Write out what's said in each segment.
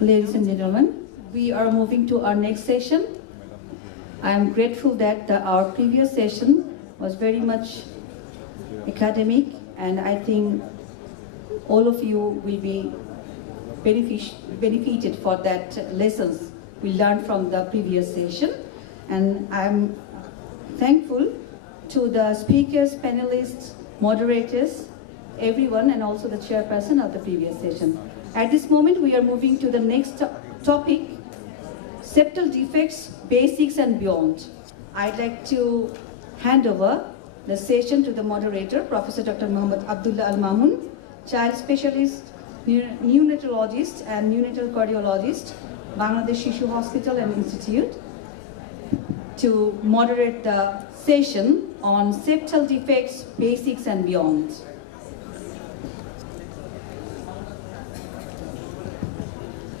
Ladies and gentlemen, we are moving to our next session. I am grateful that our previous session was very much academic, and I think all of you will be benefited for that lessons we learned from the previous session. And I'm thankful to the speakers, panelists, moderators, everyone, and also the chairperson of the previous session. At this moment, we are moving to the next topic, septal defects, basics and beyond. I'd like to hand over the session to the moderator, Professor Dr. Muhammad Abdullah Al-Mamun, child specialist, neonatologist and neonatal cardiologist, Bangladesh Shishu Hospital and Institute, to moderate the session on septal defects, basics and beyond.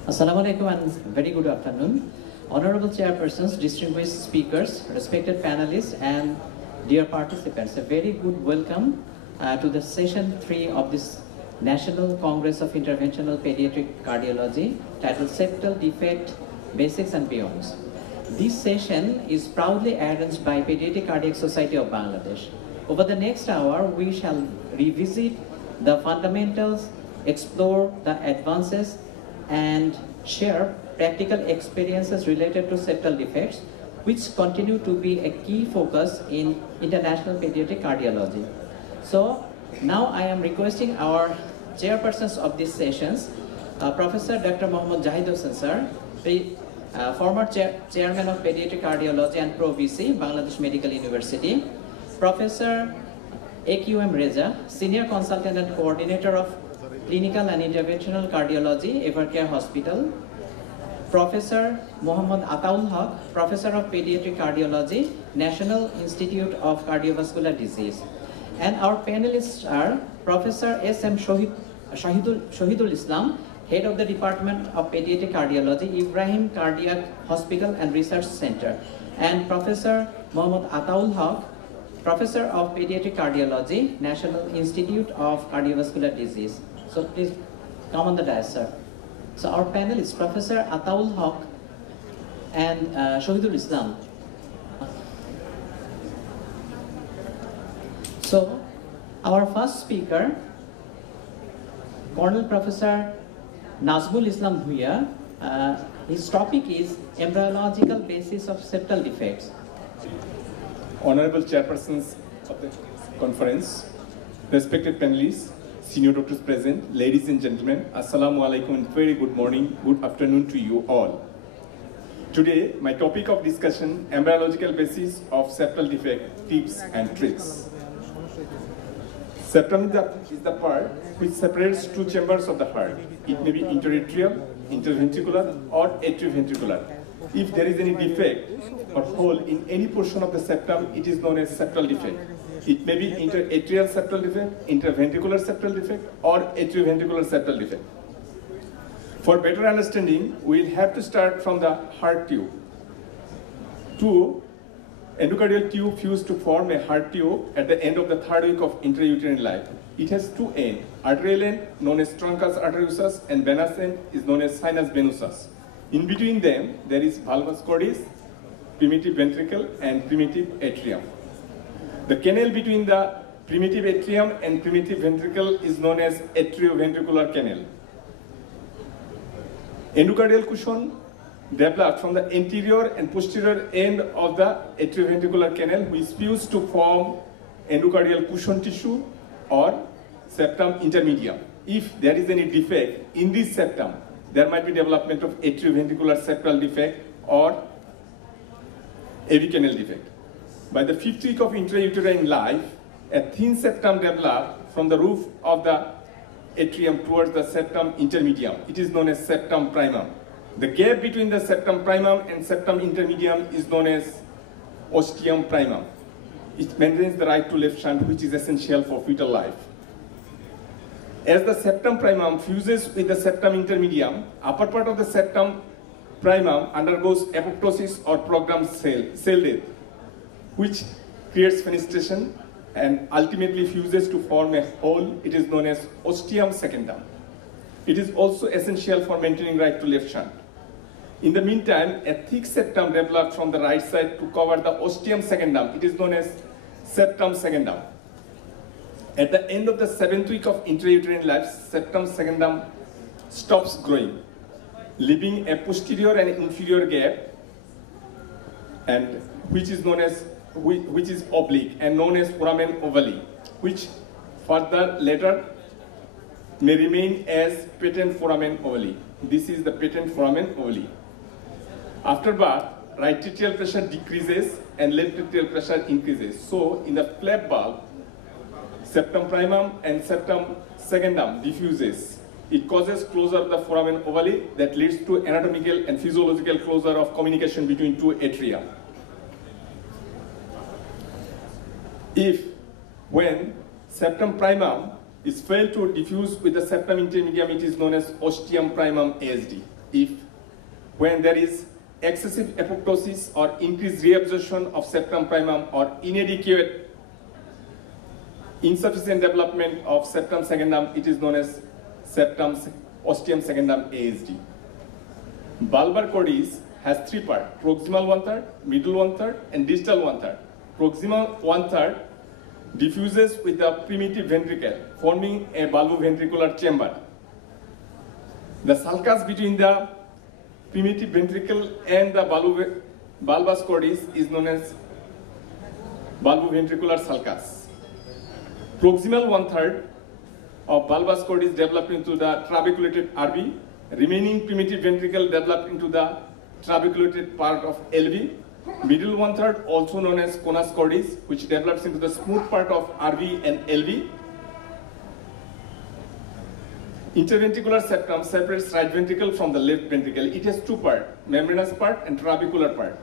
Assalamu alaikum and very good afternoon. Honorable chairpersons, distinguished speakers, respected panelists and dear participants, a very good welcome to the session 3 of this National Congress of Interventional Pediatric Cardiology titled Septal Defect, Basics and Beyonds. This session is proudly arranged by Pediatric Cardiac Society of Bangladesh. Over the next hour, we shall revisit the fundamentals, explore the advances, and share practical experiences related to septal defects, which continue to be a key focus in international pediatric cardiology. So now I am requesting our chairpersons of these sessions, Professor Dr. Mohammad Jahid Hossain sir, former chairman of pediatric cardiology and Pro-VC, Bangladesh Medical University, Professor AQM Reza, senior consultant and coordinator of Clinical and Interventional Cardiology, Evercare Hospital, Professor Muhammad Ataul Haq, Professor of Pediatric Cardiology, National Institute of Cardiovascular Disease. And our panelists are Professor S.M. Shahidul Islam, Head of the Department of Pediatric Cardiology, Ibrahim Cardiac Hospital and Research Center, and Professor Muhammad Ataul Haq, Professor of Pediatric Cardiology, National Institute of Cardiovascular Disease. So please come on the dais, sir. So our panelists, Professor Ataul Haq and Shahidul Islam. So our first speaker, Colonel Professor Nazmul Islam Bhuiya, his topic is embryological basis of septal defects. Honorable chairpersons of the conference, respected panelists, senior doctors present, ladies and gentlemen, assalamu alaikum and very good morning, good afternoon to you all. Today, my topic of discussion, embryological basis of septal defect, tips and tricks. Septum is the part which separates two chambers of the heart. It may be interatrial, interventricular or atrioventricular. If there is any defect or hole in any portion of the septum, it is known as septal defect. It may be interatrial septal defect, interventricular septal defect, or atrioventricular septal defect. For better understanding, we'll have to start from the heart tube. Two endocardial tube fused to form a heart tube at the end of the 3rd week of intrauterine life. It has two ends, arterial end known as truncus arteriosus and venous end is known as sinus venosus. In between them, there is valvus cordis, primitive ventricle, and primitive atrium. The canal between the primitive atrium and primitive ventricle is known as atrioventricular canal. Endocardial cushion developed from the anterior and posterior end of the atrioventricular canal, which fused to form endocardial cushion tissue or septum intermedium. If there is any defect in this septum, there might be development of atrioventricular septal defect or AV canal defect. By the 5th week of intrauterine life, a thin septum developed from the roof of the atrium towards the septum intermedium. It is known as septum primum. The gap between the septum primum and septum intermedium is known as ostium primum. It maintains the right to left shunt, which is essential for fetal life. As the septum primum fuses with the septum intermedium, upper part of the septum primum undergoes apoptosis or programmed cell death, which creates fenestration and ultimately fuses to form a hole. It is known as ostium secundum. It is also essential for maintaining right to left shunt. In the meantime, a thick septum developed from the right side to cover the ostium secundum. It is known as septum secundum. At the end of the 7th week of intrauterine life, septum secundum stops growing, leaving a posterior and inferior gap, and which is oblique and known as foramen ovale, which further later may remain as patent foramen ovale. This is the patent foramen ovale. After birth, right atrial pressure decreases and left atrial pressure increases. So, in the flap valve, septum primum and septum secundum diffuses. It causes closure of the foramen ovale that leads to anatomical and physiological closure of communication between two atria. When septum primum is failed to diffuse with the septum intermedium, it is known as ostium primum ASD. When there is excessive apoptosis or increased reabsorption of septum primum or insufficient development of septum secundum, it is known as ostium secundum ASD. Bulbar cordis has 3 parts: proximal 1/3, middle 1/3, and distal 1/3. Proximal 1/3 diffuses with the primitive ventricle, forming a bulboventricular chamber. The sulcus between the primitive ventricle and the bulbus cordis is known as bulboventricular sulcus. Proximal 1/3 of bulbus cordis developed into the trabeculated RV, remaining primitive ventricle developed into the trabeculated part of LV. Middle 1/3, also known as conus cordis, which develops into the smooth part of RV and LV. Interventricular septum separates right ventricle from the left ventricle. It has 2 parts, membranous part and trabecular part.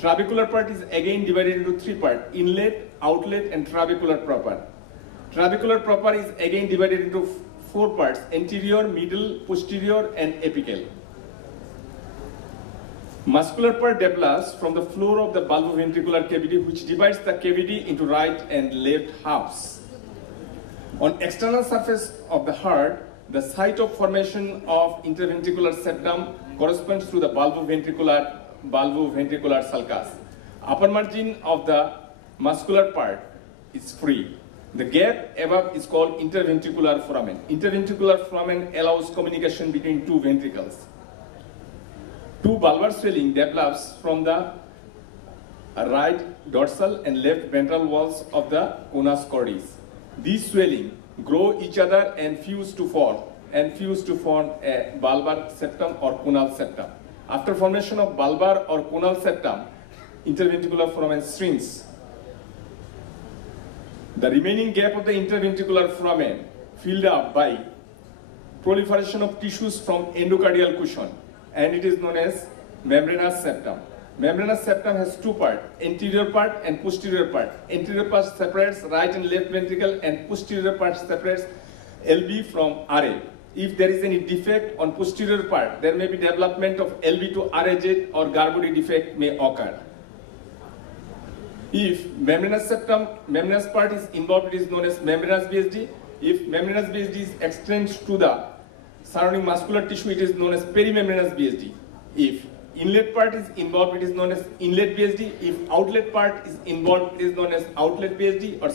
Trabecular part is again divided into 3 parts: inlet, outlet, and trabecular proper. Trabecular proper is again divided into 4 parts: anterior, middle, posterior, and apical. Muscular part develops from the floor of the bulboventricular cavity, which divides the cavity into right and left halves. On external surface of the heart, the site of formation of interventricular septum corresponds to the bulboventricular sulcus. Upper margin of the muscular part is free. The gap above is called interventricular foramen. Interventricular foramen allows communication between two ventricles. 2 bulbar swelling develops from the right dorsal and left ventral walls of the conus cordis. These swelling grow each other and fuse to form a bulbar septum or conal septum. After formation of bulbar or conal septum, interventricular foramen shrinks. The remaining gap of the interventricular foramen filled up by proliferation of tissues from endocardial cushion, and it is known as membranous septum. Membranous septum has 2 parts, anterior part and posterior part. Anterior part separates right and left ventricle, and posterior part separates LV from RA. If there is any defect on posterior part, there may be development of LV to RAZ or Garbody defect may occur. If membranous part is involved, it is known as membranous BSD. If membranous BSD is extends to the surrounding muscular tissue, it is known as perimembranous BSD. If inlet part is involved, it is known as inlet BSD. If outlet part is involved, it is known as outlet BSD or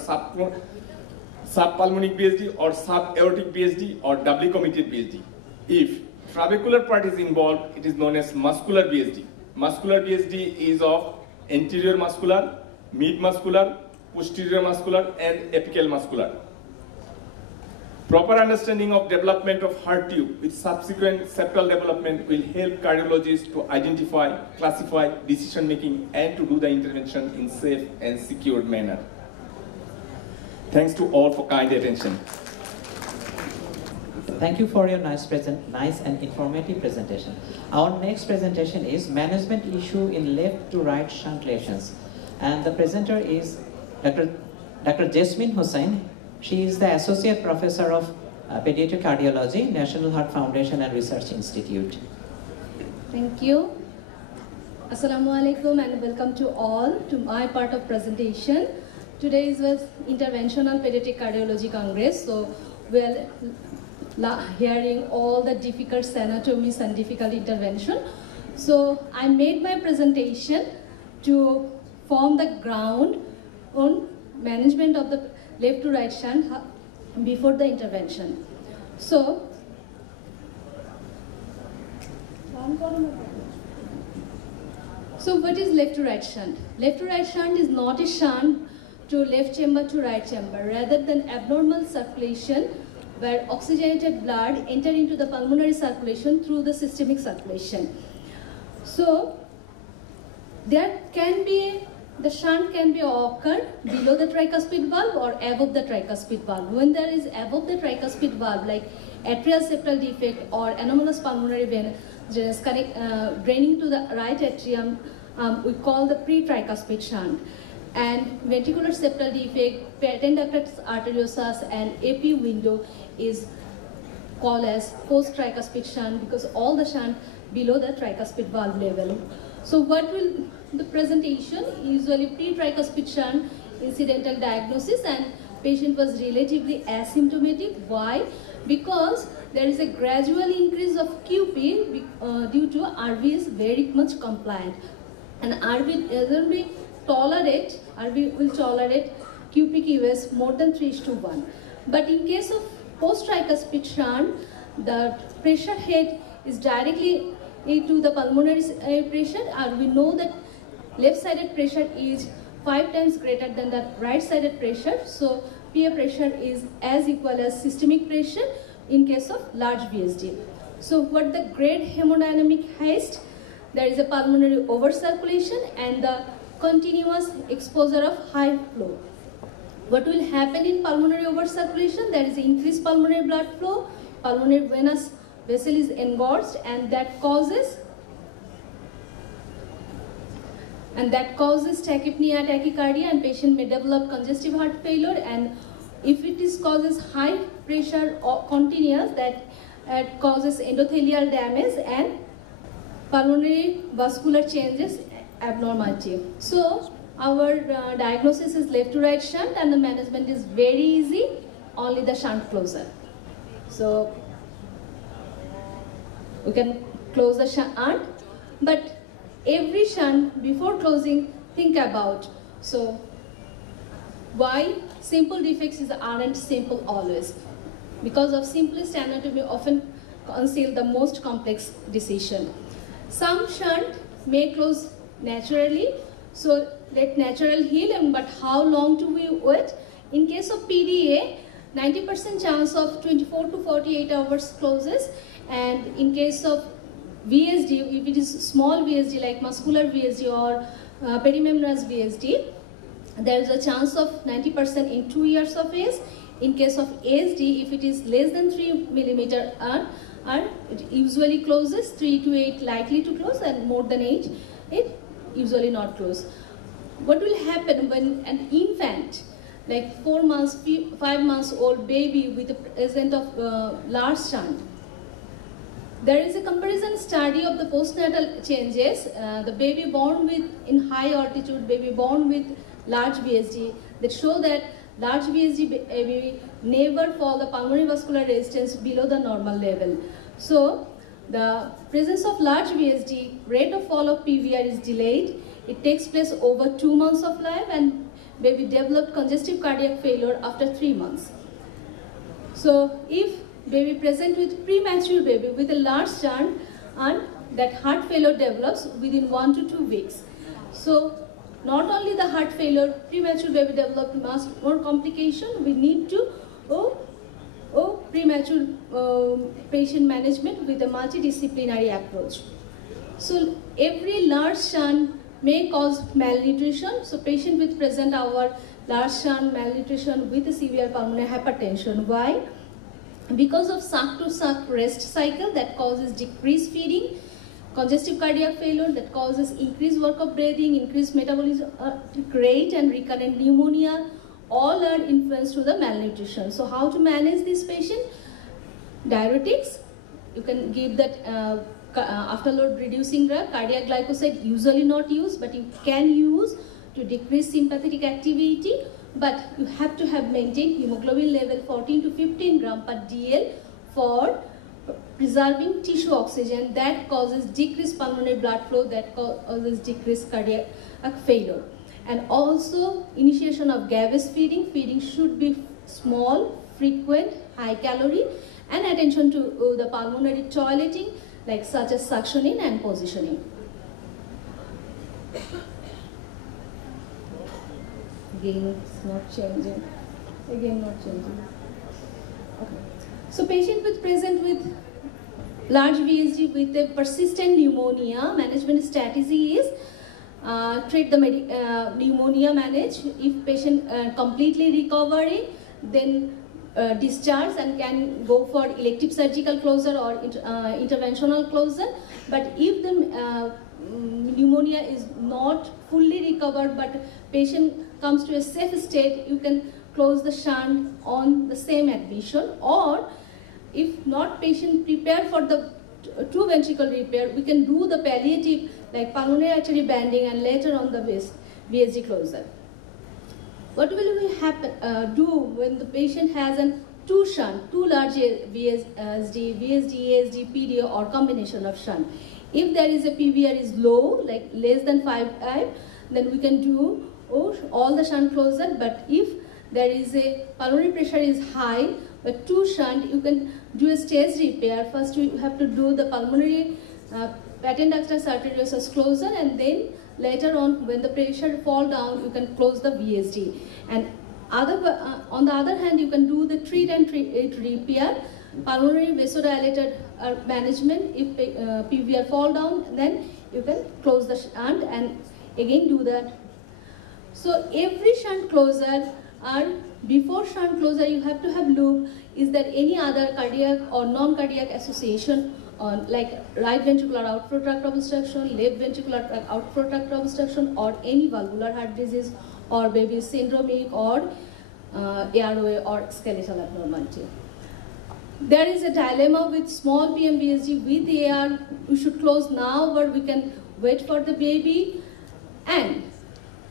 subpulmonic BSD or subaortic BSD or doubly committed BSD. If trabecular part is involved, it is known as muscular BSD. Muscular BSD is of anterior muscular, mid muscular, posterior muscular, and apical muscular. Proper understanding of development of heart tube with subsequent septal development will help cardiologists to identify, classify, decision making, and to do the intervention in safe and secured manner. Thanks to all for kind attention. Thank you for your nice and informative presentation. Our next presentation is management issue in left to right shunt lesions, and the presenter is Dr. Jasmine Hussain. She is the Associate Professor of Pediatric Cardiology, National Heart Foundation and Research Institute. Thank you. Assalamu alaikum and welcome to all to my part of presentation. Today is the Interventional Pediatric Cardiology Congress. So hearing all the difficult anatomies and difficult intervention. So I made my presentation to form the ground on management of the left to right shunt before the intervention. So what is left to right shunt? Left to right shunt is not a shunt to left chamber to right chamber, rather than abnormal circulation where oxygenated blood enter into the pulmonary circulation through the systemic circulation. So there can be, the shunt can be occurred below the tricuspid valve or above the tricuspid valve. When there is above the tricuspid valve, like atrial septal defect or anomalous pulmonary vein draining to the right atrium, we call the pre-tricuspid shunt. And ventricular septal defect, patent ductus arteriosus, and AP window is called as post-tricuspid shunt because all the shunt below the tricuspid valve level. So what will the presentation? Usually pre-tricuspid shunt incidental diagnosis, and patient was relatively asymptomatic. Why? Because there is a gradual increase of QP due to RV is very much compliant, and RV will tolerate QP/QS more than 3:1. But in case of post-tricuspid shunt, the pressure head is directly to the pulmonary pressure, and we know that left-sided pressure is 5 times greater than the right-sided pressure. So PA pressure is as equal as systemic pressure in case of large VSD. So what the grade hemodynamic haste? There is a pulmonary overcirculation and the continuous exposure of high flow. What will happen in pulmonary overcirculation? There is increased pulmonary blood flow, pulmonary venous vessel is engorged, and that causes tachypnea, tachycardia, and patient may develop congestive heart failure. And if it is causes high pressure or continuous, that causes endothelial damage and pulmonary vascular changes abnormality. So our diagnosis is left to right shunt, and the management is very easy, only the shunt closure. So we can close the shunt, but every shunt before closing, think about, so why simple defects aren't simple always? Because of simplest anatomy often conceal the most complex decision. Some shunt may close naturally, so let natural heal, but how long do we wait? In case of PDA, 90% chance of 24 to 48 hours closes, and in case of VSD, if it is small VSD like muscular VSD or perimembranous VSD, there is a chance of 90% in 2 years of age. In case of ASD, if it is less than 3 millimeter, it usually closes, 3 to 8 likely to close, and more than 8, it usually not close. What will happen when an infant, like 4 months, 5 months old baby with the presence of large shunt? There is a comparison study of the postnatal changes. The baby born in high altitude, baby born with large VSD, that show that large VSD baby never fall the pulmonary vascular resistance below the normal level. So the presence of large VSD, rate of fall of PVR is delayed. It takes place over 2 months of life, and baby developed congestive cardiac failure after 3 months. So if baby present with premature baby with a large shunt, and that heart failure develops within 1 to 2 weeks. So not only the heart failure, premature baby developed much more complication. We need to premature patient management with a multidisciplinary approach. So every large shunt may cause malnutrition. So patient with present our large shunt malnutrition with a severe pulmonary hypertension. Why? Because of suck to suck rest cycle that causes decreased feeding, congestive cardiac failure that causes increased work of breathing, increased metabolic rate, and recurrent pneumonia, all are influenced to the malnutrition. So how to manage this patient? Diuretics, you can give that afterload reducing drug. Cardiac glycoside usually not used, but you can use to decrease sympathetic activity. But you have to have maintained hemoglobin level 14 to 15 gram per DL for preserving tissue oxygen that causes decreased pulmonary blood flow, that causes decreased cardiac failure. And also initiation of gaseous feeding. Feeding should be small, frequent, high calorie, and attention to the pulmonary toileting, like such as suctioning and positioning. Again, it's not changing. Again, not changing. Okay. So patient present with large VSD with a persistent pneumonia, management strategy is treat the pneumonia manage. If patient completely recovering, then discharge and can go for elective surgical closure or interventional closure. But if the pneumonia is not fully recovered but patient comes to a safe state, you can close the shunt on the same admission, or if not patient prepare for the true ventricle repair, we can do the palliative like pulmonary artery banding and later on the VSD closure. What will we do when the patient has two shunt, two large VSD, ASD, PDA or combination of shunt? If there is a PVR is low, like less than 5, then we can do all the shunt closure. But if there is a pulmonary pressure is high, but two shunt, you can do a stage repair. First you have to do the pulmonary patent ductus arteriosus closure, and then later on when the pressure fall down, you can close the VSD. And on the other hand, you can do the treat and repair, pulmonary vasodilator management. If PVR fall down, then you can close the shunt and again do that. So every shunt closure, and before shunt closure, you have to have look, is there any other cardiac or non-cardiac association on like right ventricular outflow tract obstruction, left ventricular outflow tract obstruction, or any valvular heart disease, or maybe syndromic or airway or skeletal abnormality. There is a dilemma with small PMVSD with AR. We should close now, or we can wait for the baby. And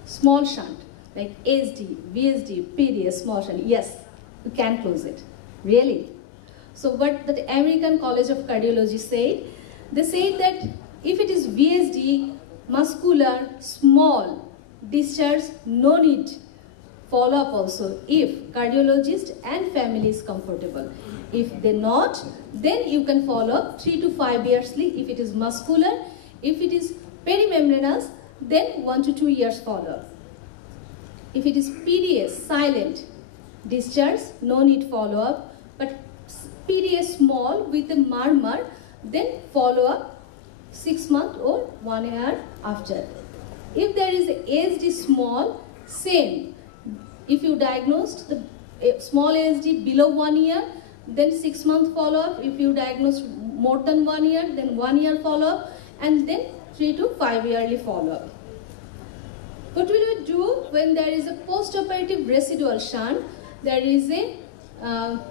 small shunt like ASD, VSD, PDA, small shunt. Yes, you can close it. Really. So what the American College of Cardiology said, they said that if it is VSD, muscular, small, discharge, no need follow-up also if cardiologist and family is comfortable. If they're not, then you can follow up 3 to 5 yearsly if it is muscular. If it is perimembranous, then 1 to 2 years follow-up. If it is PDA, silent, discharge, no need follow-up, but PDA small with a murmur, then follow-up 6 months or 1 year after. If there is ASD small, same. If you diagnosed the small ASD below 1 year, then 6 month follow-up. If you diagnosed more than 1 year, then 1 year follow-up, and then 3 to 5 yearly follow-up. What will we do when there is a post-operative residual shunt? There is a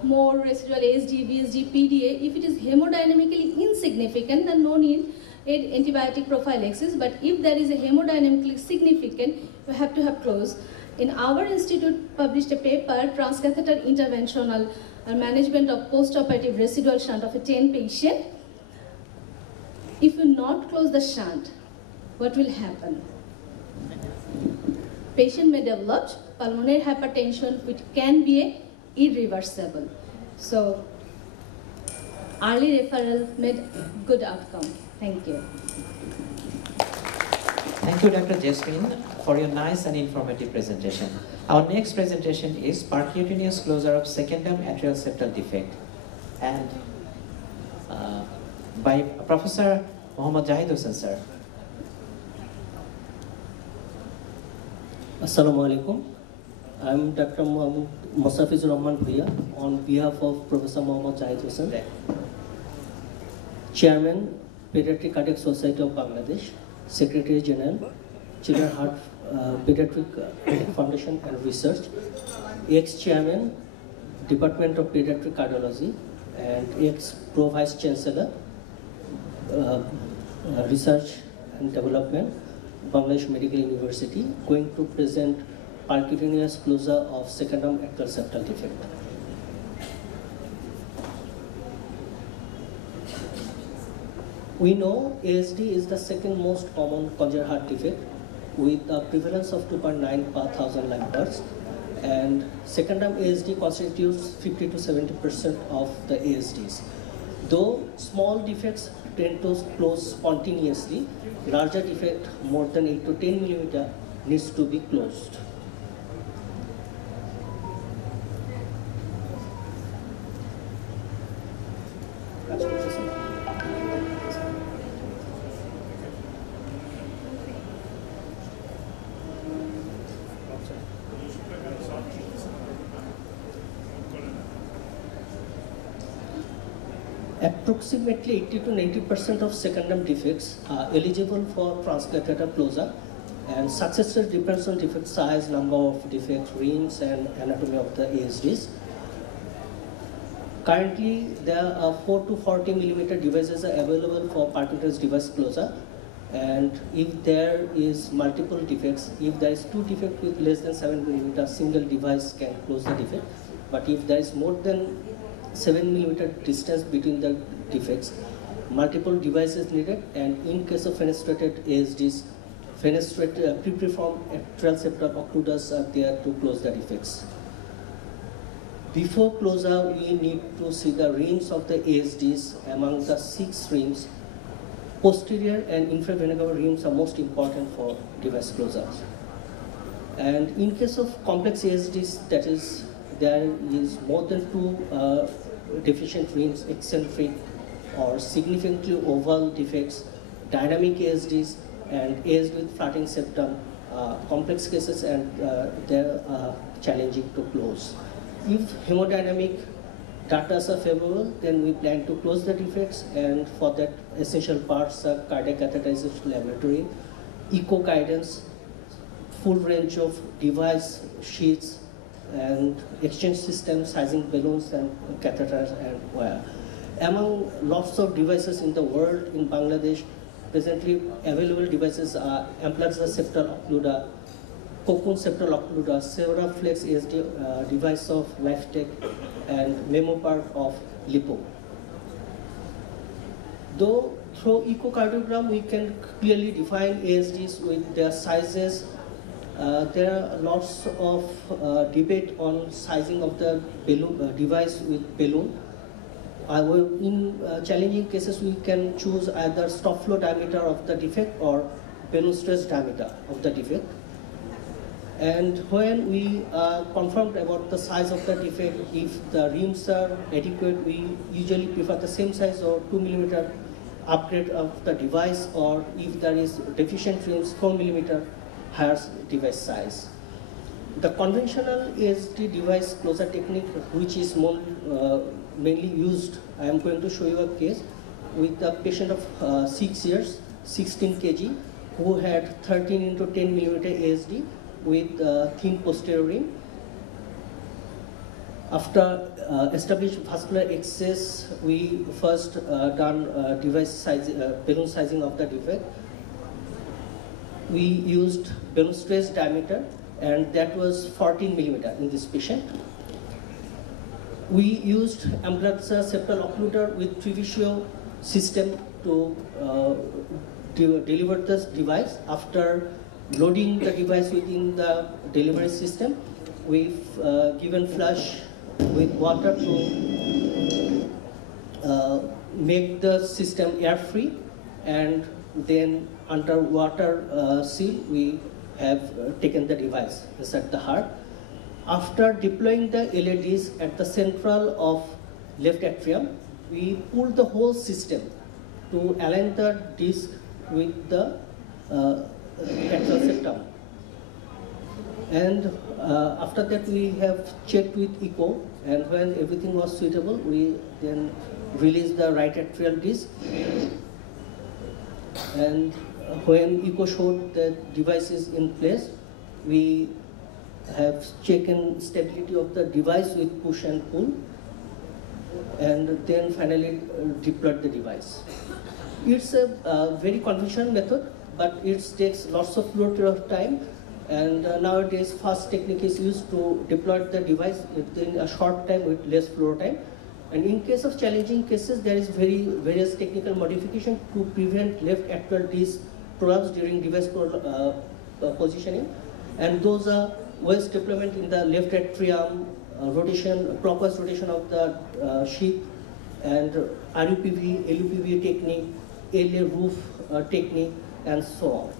more residual ASD, VSD, PDA. If it is hemodynamically insignificant, then no need antibiotic prophylaxis. But if there is a hemodynamically significant, you have to have close. In our institute, published a paper, transcatheter interventional management of post-operative residual shunt of a 10 patient. If you not close the shunt, what will happen? Patient may develop pulmonary hypertension, which can be irreversible. So, early referral made good outcome. Thank you. Thank you, Dr. Jasmine, for your nice and informative presentation. Our next presentation is percutaneous closure of secondum atrial septal defect, and by Professor Mohammad Jahid Hussain, sir. Assalamu alaikum. I'm Dr. Mostafiz Rahman Bhuiya on behalf of Professor Mohammad Jahid Hussain, Chairman, Pediatric Cardiac Society of Bangladesh, Secretary General, Children Heart Pediatric Foundation and Research, ex-Chairman, Department of Pediatric Cardiology, and ex-Pro Vice Chancellor, Research and Development, Bangladesh Medical University, going to present percutaneous closure of secondum atrial septal defect. We know ASD is the second most common congenital heart defect with a prevalence of 2.9 per 1,000 live births, and second-term ASD constitutes 50 to 70% of the ASDs. Though small defects tend to close spontaneously, larger defect more than 8 to 10 millimeter needs to be closed. Approximately 80 to 90% of second-term defects are eligible for transcatheter closure, and success rate depends on defect size, number of defects, rings, and anatomy of the ASDs. Currently, there are 4 to 40 millimeter devices are available for percutaneous device closure, and if there is multiple defects, if there is 2 defects with less than 7 millimeter, single device can close the defect. But if there is more than 7 millimeter distance between the defects, multiple devices needed, and in case of fenestrated ASDs, preformed atrial septal occluders are there to close the defects. Before closure, we need to see the rims of the ASDs. Among the 6 rims, posterior and infravenous rims are most important for device closures. And in case of complex ASDs, that is, there is more than 2 deficient rims, eccentric or significantly oval defects, dynamic ASDs, and ASD with flattening septum, complex cases, and they're challenging to close. If hemodynamic data are favorable, then we plan to close the defects, and for that essential parts are cardiac catheterization laboratory, echo guidance, full range of device sheets, and exchange system, sizing balloons and catheters and wire. Among lots of devices in the world, in Bangladesh, presently available devices are Amplaza septal occluder, Cocoon septal occluder, Severaflex ASD device of LifeTech, and Memopart of Lipo. Though through echocardiogram we can clearly define ASDs with their sizes, there are lots of debate on sizing of the balloon, device with balloon. In challenging cases, we can choose either stop flow diameter of the defect or balloon stress diameter of the defect. And when we are confirmed about the size of the defect, if the rims are adequate, we usually prefer the same size or 2 millimeter upgrade of the device, or if there is deficient rims, 4 millimeter higher device size. The conventional ASD device closure technique, which is mainly used, I am going to show you a case with a patient of 6 years, 16 kg, who had 13 into 10 millimeter ASD with thin posterior rim. After established vascular excess, we first done device size, balloon sizing of the defect. We used balloon stress diameter, and that was 14 millimeter in this patient. We used Amplaza septal occluder with Trivisio system to deliver this device. After loading the device within the delivery system, we've given flush with water to make the system air-free, and then under water seal, we have taken the device inside the heart. After deploying the LEDs at the central of left atrium, we pulled the whole system to align the disc with the atrial septum. And after that, we have checked with echo, and when everything was suitable, we then released the right atrial disc. And when echo showed that device is in place, we have checked stability of the device with push and pull, and then finally deployed the device. It's a very conventional method, but it takes lots of flow of time, and nowadays fast technique is used to deploy the device within a short time with less flow time, And in case of challenging cases, there is various technical modification to prevent left atrial disc prolapse during device positioning. And those are waist deployment in the left atrium, rotation, clockwise rotation of the sheath, and RUPV, LUPV technique, LA roof technique, and so on.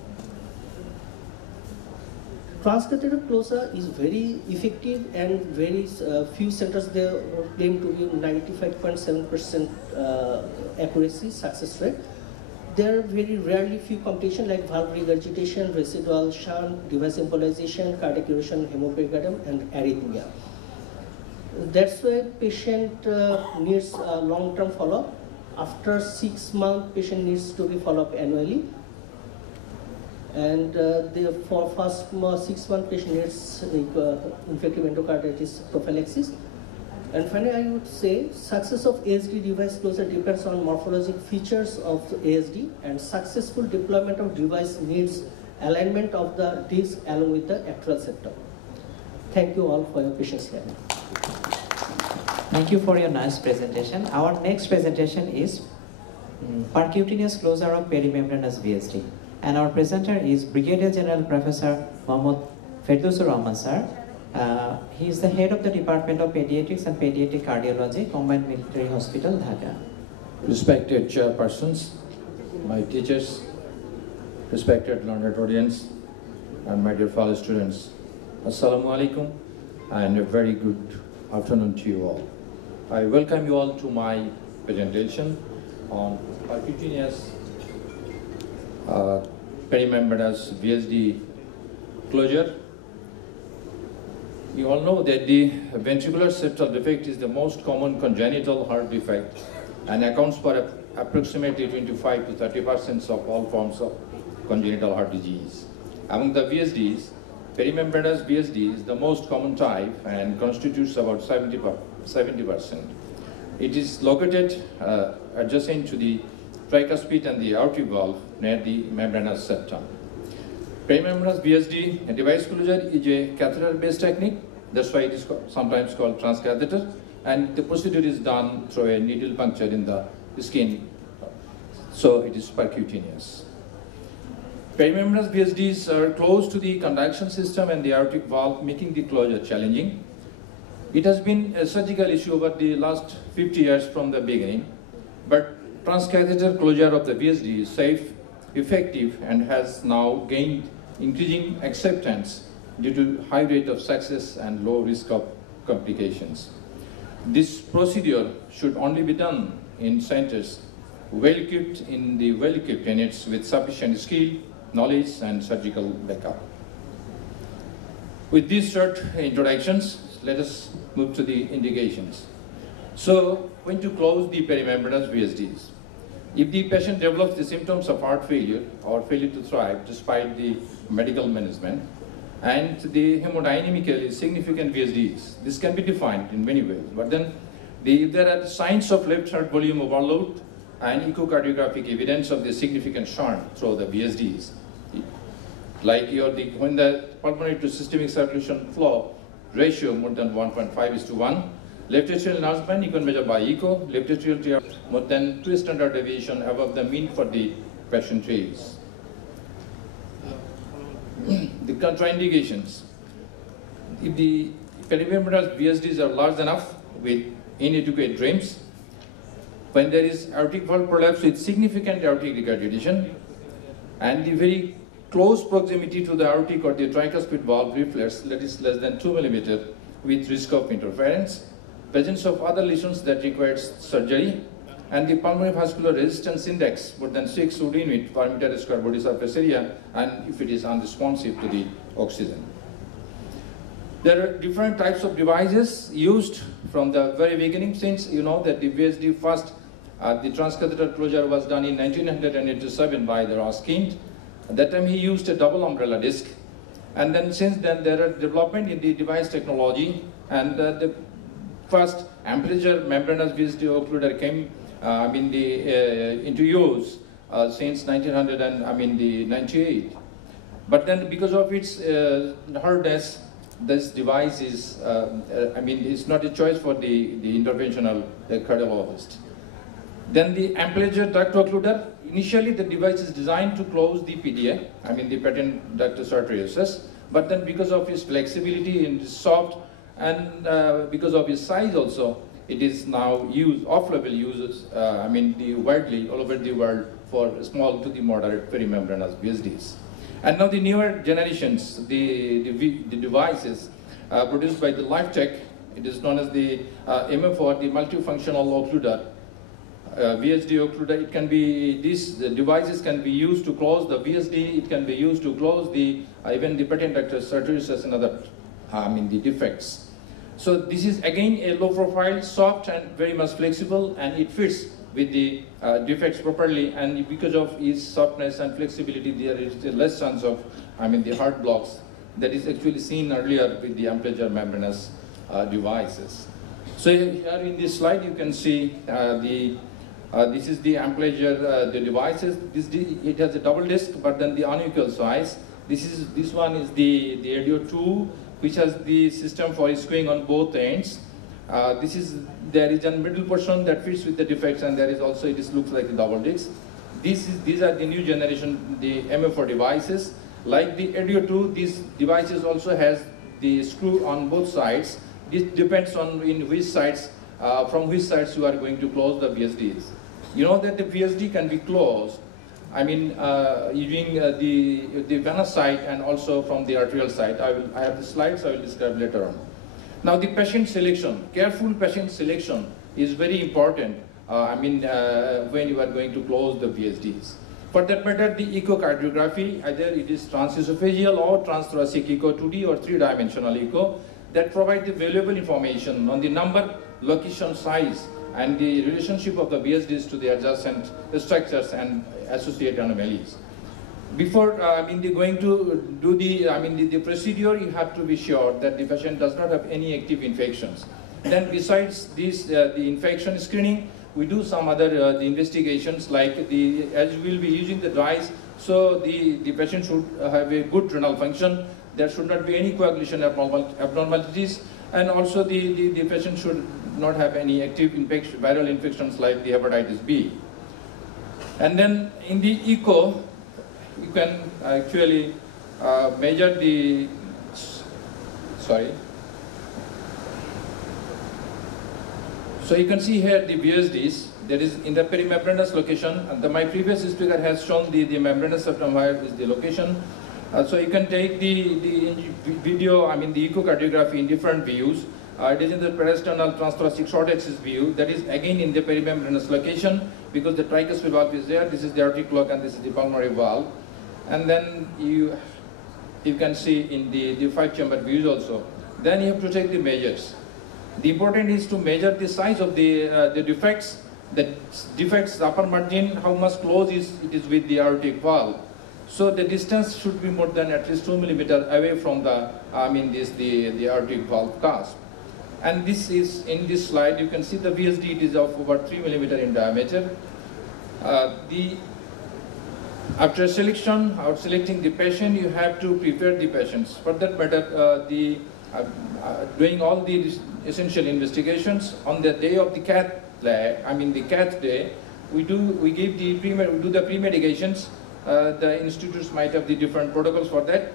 Transcatheter closure is very effective, and very few centers they claim to be 95.7% accuracy success rate. There are very rarely few complications like valve regurgitation, residual shunt, device embolization, cardiac erosion, hemopericardium, and arrhythmia. That's why patient needs long-term follow-up. After 6 months, patient needs to be followed up annually. And for first 6 months, patient needs infective endocarditis prophylaxis. And finally, I would say success of ASD device closure depends on morphologic features of ASD, and successful deployment of device needs alignment of the disc along with the atrial septum. Thank you all for your patience here. Thank you for your nice presentation. Our next presentation is percutaneous closure of perimembranous VSD. And our presenter is Brigadier General Professor Mohammad Ferdowsur Rahman sir. He is the head of the Department of Pediatrics and Pediatric Cardiology, Combined Military Hospital, Dhaka. Respected chairpersons, my teachers, respected learned audience, and my dear fellow students, Assalamu alaikum, and a very good afternoon to you all. I welcome you all to my presentation on percutaneous perimembranous VSD closure. You all know that the ventricular septal defect is the most common congenital heart defect and accounts for approximately 25 to 30% of all forms of congenital heart disease. Among the VSDs, perimembranous VSD is the most common type and constitutes about 70%. It is located adjacent to the tricuspid and the aortic valve near the membranous septum. Perimembranous VSD device closure is a catheter-based technique. That's why it is sometimes called transcatheter, and the procedure is done through a needle puncture in the skin, so it is percutaneous. Perimembranous VSDs are close to the conduction system and the aortic valve, making the closure challenging. It has been a surgical issue over the last 50 years from the beginning, but transcatheter closure of the VSD is safe, effective, and has now gained increasing acceptance due to high rate of success and low risk of complications. This procedure should only be done in centers well-equipped units with sufficient skill, knowledge, and surgical backup. With these short introductions, let us move to the indications. So, when to close the perimembranous VSDs? If the patient develops the symptoms of heart failure or failure to thrive despite the medical management, and the hemodynamically significant VSDs, this can be defined in many ways. But then if there are signs of left heart volume overload and echocardiographic evidence of the significant shunt through the VSDs, like when the pulmonary to systemic circulation flow ratio more than 1.5:1, left atrial enlargement you can measure by echo, left atrial tear more than 2 standard deviation above the mean for the patient rates. The contraindications. If the perimembranous VSDs are large enough with inadequate drains, when there is aortic valve prolapse with significant aortic regurgitation, and the very close proximity to the aortic or the tricuspid valve reflex that is less than 2 mm with risk of interference, presence of other lesions that requires surgery, and the pulmonary vascular resistance index more than 6 would unit per meter square body surface area, and if it is unresponsive to the oxygen. There are different types of devices used from the very beginning, since you know that the VSD first, the transcatheter closure was done in 1987 by the Roskind. At that time he used a double umbrella disc, and then since then there are development in the device technology, and the first amperature membranous VSD occluder came into use since 1998. But then because of its hardness this device is, I mean, it's not a choice for the interventional cardiologist. Then the amplifier duct occluder. Initially, the device is designed to close the PDA, I mean the patent ductus arteriosus, but then because of its flexibility and soft, and because of its size also, it is now used, off-label uses, I mean widely all over the world for small to the moderate perimembranous VSDs. And now the newer generations, the devices produced by the LifeTech, it is known as the MF4, the multifunctional occluder, VSD occluder. It can be, these devices can be used to close the VSD, it can be used to close the, even the patent ductus arteriosus and other, the defects. So this is again a low profile, soft and very much flexible, and it fits with the defects properly, and because of its softness and flexibility, there is less chance of, the heart blocks that is actually seen earlier with the amplifier membranous devices. So here in this slide you can see this is the amplifier, the devices. It has a double disc, but then the unequal size. This one is the Audio 2, which has the system for skewing on both ends. There is a middle portion that fits with the defects, and there is also, it looks like a double disc. These are the new generation, the MF4 devices. Like the Audio 2, these devices also has the screw on both sides. This depends on in which sides, from which sides you are going to close the VSDs. You know that the VSD can be closed, using the venous side and also from the arterial side. I have the slides, I will describe later on. Now the patient selection, careful patient selection is very important, when you are going to close the VSDs. For that matter, the echocardiography, either it is transesophageal or transthoracic echo, 2D or 3-dimensional echo, that provide the valuable information on the number, location, size, and the relationship of the VSDs to the adjacent structures and associated anomalies. Before going to do the procedure, you have to be sure that the patient does not have any active infections. Then besides this, the infection screening, we do some other the investigations, like as we will be using the dyes, so the patient should have a good renal function. There should not be any coagulation abnormalities, and also the patient should not have any active viral infections like the hepatitis B. And then in the echo, you can actually measure the, So you can see here the VSDs, that is in the perimembranous location, and my previous speaker has shown the membranous septum where is the location. So you can take the video, the echocardiography in different views. It is in the peristernal transthoracic short axis view, that is again in the perimembranous location, because the tricuspid valve is there. This is the aortic cloak and this is the pulmonary valve. And then you can see in the 5-chamber views also. Then you have to take the measures. The important is to measure the size of the defects. The defects, the upper margin, how much close it is with the aortic valve. So the distance should be more than at least 2 millimeters away from the aortic valve cusp. And this is in this slide. You can see the VSD. It is of over 3 millimeters in diameter. After selection or selecting the patient, you have to prepare the patients. For that matter, doing all the essential investigations on the day of the cath lab, the cath day, we do the pre-medications. The institutes might have the different protocols for that.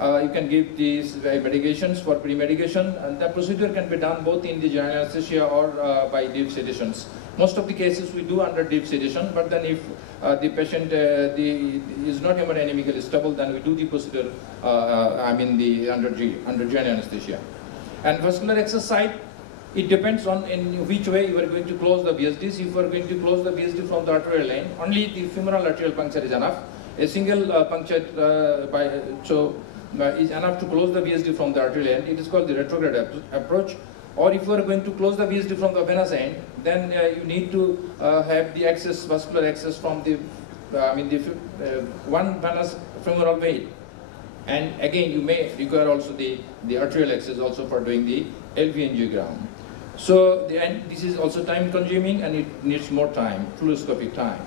You can give these medications for pre-medication, and the procedure can be done both in the general anesthesia or by deep sedations. Most of the cases we do under deep sedation, but then if the patient is not hemodynamically stable, then we do the procedure under general anesthesia. And vascular access site, it depends on in which way you are going to close the VSDs. If you are going to close the VSD from the arterial line, only the femoral arterial puncture is enough. A single puncture is enough to close the VSD from the arterial end. It is called the retrograde approach. Or if you are going to close the VSD from the venous end, then you need to have the access, vascular access from the one venous femoral vein. And again, you may require also the arterial access also for doing the LV angiogram. So this is also time consuming and it needs more time, fluoroscopic time.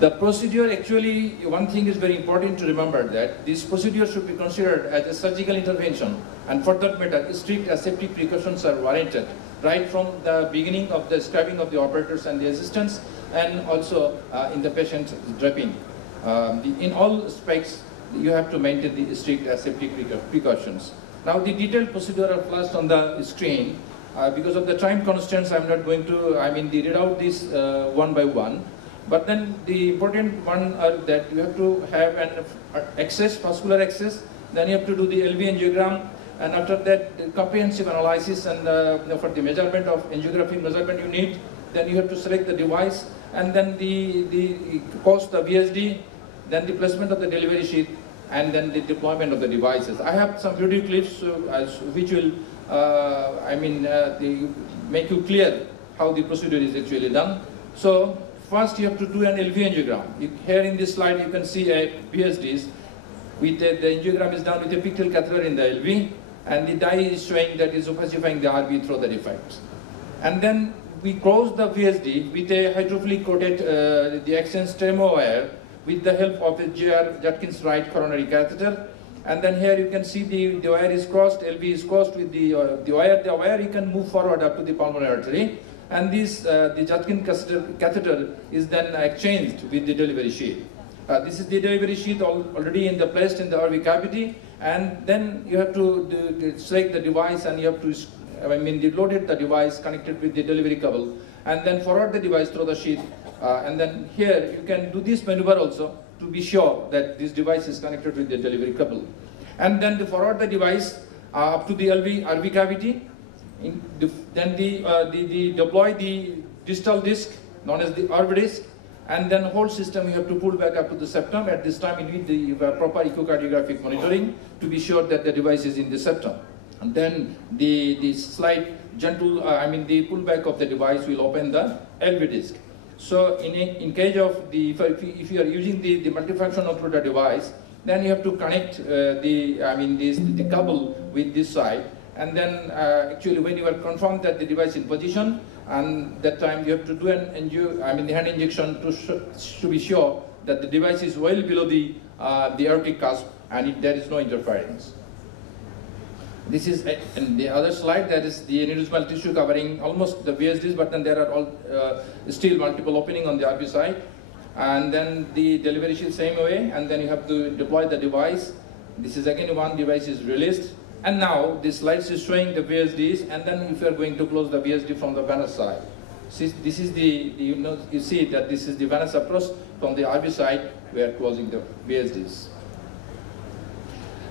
The procedure, actually, one thing is very important to remember, that this procedure should be considered as a surgical intervention, and for that matter, strict aseptic precautions are warranted, right from the beginning of the scrubbing of the operators and the assistants, and also in the patient draping. In all aspects, you have to maintain the strict aseptic precautions. Now, the detailed procedure are flashed on the screen. Because of the time constraints, I'm not going to, read out this one by one. But then the important one are that you have to have an access, vascular access, then you have to do the LV angiogram, and after that the comprehensive analysis and for the measurement of angiographic measurement you need, then you have to select the device, and then the post the VSD, then the placement of the delivery sheet, and then the deployment of the devices. I have some video clips which will make you clear how the procedure is actually done. So first you have to do an LV angiogram. Here in this slide you can see a VSDs. With the angiogram is done with a pictorial catheter in the LV, and the dye is showing that is opacifying the RV through the defects. And then we close the VSD with a hydrophilic coated the exchange tremo wire with the help of a J.R. Judkins Wright coronary catheter. And then here you can see the wire is crossed, LV is crossed with the wire. The wire you can move forward up to the pulmonary artery. And this, the Judkins catheter is then exchanged with the delivery sheet. This is the delivery sheet already placed in the RV cavity, and then you have to select the device, and you have to, loaded the device connected with the delivery cable, and then forward the device through the sheet, and then here you can do this maneuver also to be sure that this device is connected with the delivery cable, and then to forward the device up to the RV cavity. Then deploy the distal disc known as the RV disc, and then whole system you have to pull back up to the septum. At this time you need the proper echocardiographic monitoring to be sure that the device is in the septum. And then the slight gentle, the pullback of the device will open the LV disc. So in case of if you are using the multifunction occluder device, then you have to connect the cable with this side. And then actually when you are confirmed that the device is in position, and that time you have to do the hand injection to be sure that the device is well below the aortic cusp and there is no interference. This is in the other slide, that is the aneurysmal tissue covering almost the VSDs, but then there are all still multiple opening on the RV side. And then the delivery sheet same way, and then you have to deploy the device. This is again one device is released. And now this slide is showing the VSDs, and then if you are going to close the VSD from the venous side. This is you see that this is the venous approach from the RV side. We are closing the VSDs.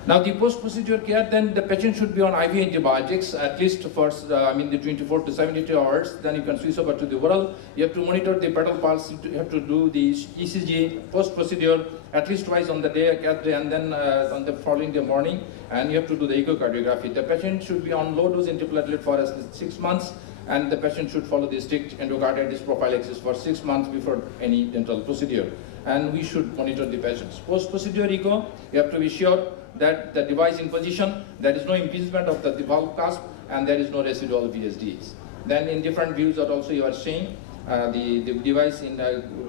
Now the post-procedure care, then the patient should be on IV antibiotics at least for the 24 to 72 hours. Then you can switch over to the oral. You have to monitor the pedal pulse. You have to do the ECG post-procedure at least twice on the day, and then on the following day morning. And you have to do the echocardiography. The patient should be on low-dose antiplatelet for 6 months, and the patient should follow the strict endocarditis prophylaxis for 6 months before any dental procedure. And we should monitor the patients. Post-procedure echo, you have to be sure that the device in position, there is no impingement of the valve cusp, and there is no residual VSDs. Then in different views that also you are seeing the device in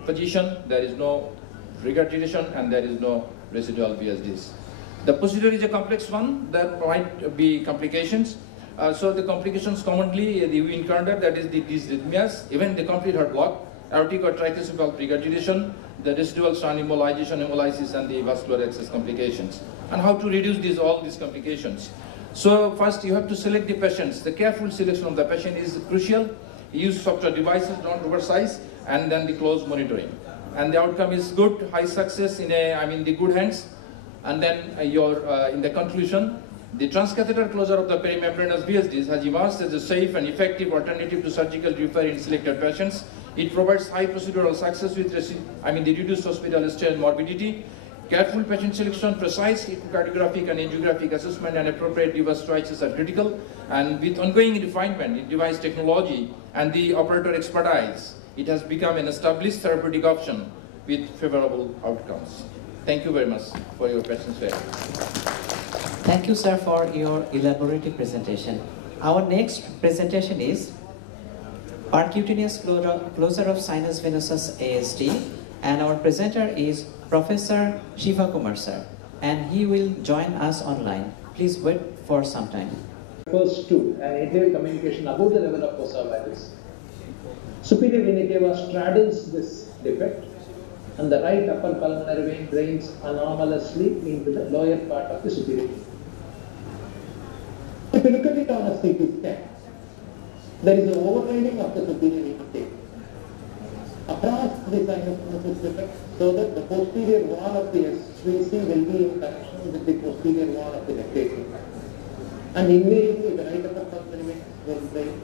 position, there is no regurgitation and there is no residual VSDs. The procedure is a complex one. There might be complications. So the complications commonly we encounter, that is the dysrhythmias, even the complete heart block, aortic or tricuspid regurgitation, the residual shunt embolization, hemolysis, and the vascular access complications. And how to reduce all these complications. So first you have to select the patients. The careful selection of the patient is crucial. Use software devices, don't oversize, and then the close monitoring. And the outcome is good, high success in the good hands. And then in the conclusion, the transcatheter closure of the perimembranous VSDs has emerged as a safe and effective alternative to surgical repair in selected patients. It provides high procedural success with the reduced hospital stay and morbidity. Careful patient selection, precise echocardiographic and angiographic assessment, and appropriate device choices are critical. And with ongoing refinement in device technology and the operator expertise, it has become an established therapeutic option with favorable outcomes. Thank you very much for your patience. Thank you, sir, for your elaborative presentation. Our next presentation is percutaneous closure of sinus venosus ASD, And our presenter is Professor Shiva Kumar sir, and he will join us online. Please wait for some time. Refers to an atrial communication above the level of fossa vagus. Superior vena cava straddles this defect, and the right upper pulmonary vein drains anomalously into the lower part of the superior vein. If you look at it on a CT scan, there is an overriding of the superior vena cava across the sinus defect, so that the posterior wall of the SVC will be in connection with the posterior wall of the left atrium. And invariably the right upper pulmonary vein will drain.